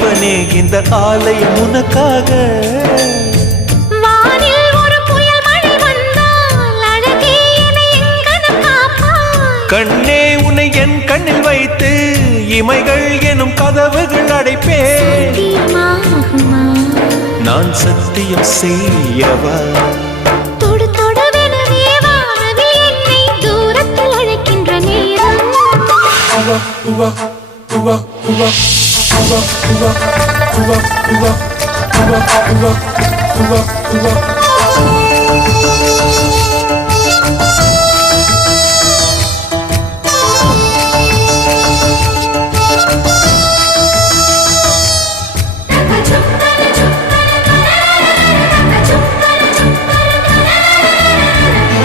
இறைவனே இந்த ஆலயம் உனக்காக. வானில் ஒரு புயல் மழை வந்தால் அழகே என்னை எங்கனம் காப்பாய். கண்ணே உன்னை என் கண்ணில் வைத்து இமைகள் எனும் கதவுகள் அடைப்பேன். சத்தியமாகுமா? நான் சத்தியம் செய்யவா? தொடு தொடுவெனவே வானவில் என்னை தூரத்தில் அழைக்கின்ற நேரம்.